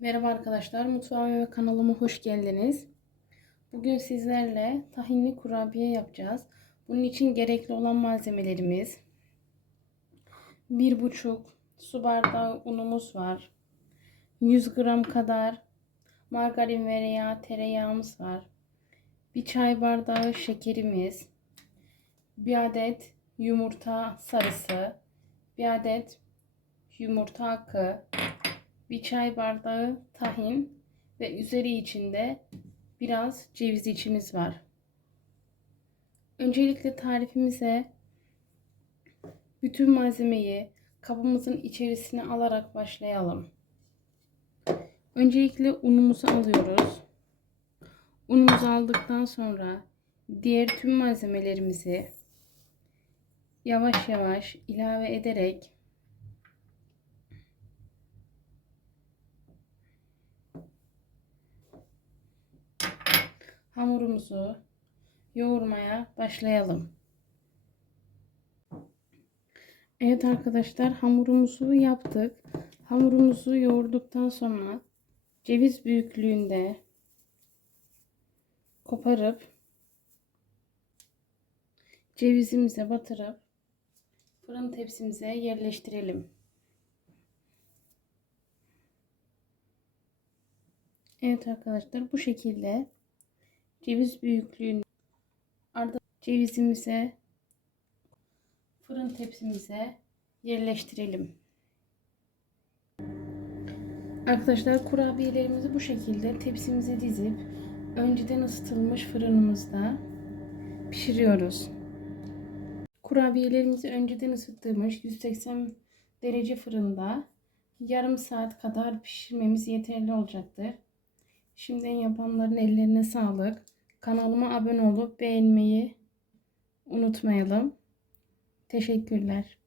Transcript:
Merhaba arkadaşlar, mutfağıma ve kanalıma hoş geldiniz. Bugün sizlerle tahinli kurabiye yapacağız. Bunun için gerekli olan malzemelerimiz 1,5 su bardağı unumuz var. 100 gram kadar margarin veya tereyağımız var. Bir çay bardağı şekerimiz, bir adet yumurta sarısı, bir adet yumurta akı, bir çay bardağı tahin ve üzeri içinde biraz ceviz içimiz var. Öncelikle tarifimize bütün malzemeyi kabımızın içerisine alarak başlayalım. Öncelikle unumuzu alıyoruz. Unumuzu aldıktan sonra diğer tüm malzemelerimizi yavaş yavaş ilave ederek hamurumuzu yoğurmaya başlayalım. Evet arkadaşlar hamurumuzu yaptık. Hamurumuzu yoğurduktan sonra ceviz büyüklüğünde koparıp cevizimize batırıp fırın tepsimize yerleştirelim. Evet arkadaşlar bu şekilde ceviz büyüklüğünde arda cevizimize fırın tepsimize yerleştirelim. Arkadaşlar kurabiyelerimizi bu şekilde tepsimize dizip önceden ısıtılmış fırınımızda pişiriyoruz. Kurabiyelerimizi önceden ısıtılmış 180 derece fırında yarım saat kadar pişirmemiz yeterli olacaktır. Şimdiden yapanların ellerine sağlık. Kanalıma abone olup beğenmeyi unutmayalım. Teşekkürler.